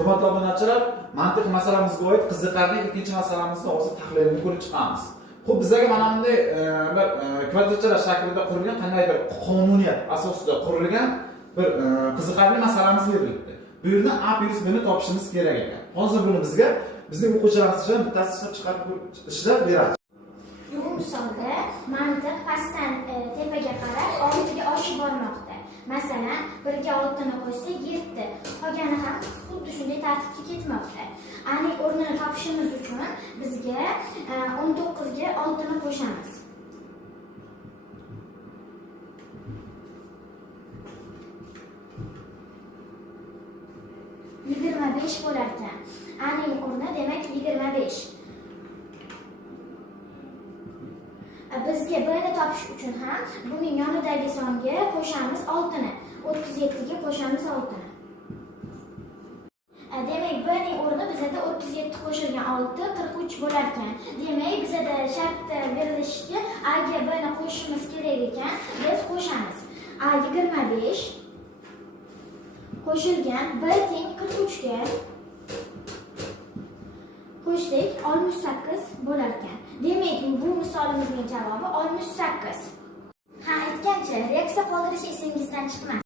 Hurmatli obunachilar, mantiq masalamizga oid qiziqarli ikkinchi masalamizni hozir tahlilini ko'rib chiqamiz. Xo'p, bizga mana bunday bir kvadrachalar shaklida qurilgan qandaydir qonuniyat asosida qurilgan bir qiziqarli masalamiz berilibdi. Bu yerdan a + b ni topishimiz kerak ekan. Hozir buni bizga bizning o'quvchilarimiz uchun bittasi ishlab beradi. Bu misolda mantiq pastdan tepaga qarab oltiga oshib bormoqda. Masalan, 1 ga 6 ni qo'shsak 7. Qolgani ham xuddi shunday tartibda ketmoqda. Aniq o'rnini topishimiz uchun bizga 19 ga 6 ni qo'shamiz. besh bo'lar ekan. Aniq o'rni demak 25. Bizga b ni topish uchun ham buning yonidagi songa qo'shamiz 6 ni. 37 ga qo'shamiz 6 ni. Demak, b ning o'rni bizda 37 qo'shilgan 6 43 bo'lar ekan. Demak, bizda shartda berilishicha a ga b ni qo'shishimiz kerak ekan. Biz qo'shamiz. A 25 qo'shilgan b teng 43 ga qo'shsak 68 bo'lar ekan. Demak, bu misolimizning javobi 68. Ha, aytgancha, reaksiya qoldirish esingizdan chiqmas.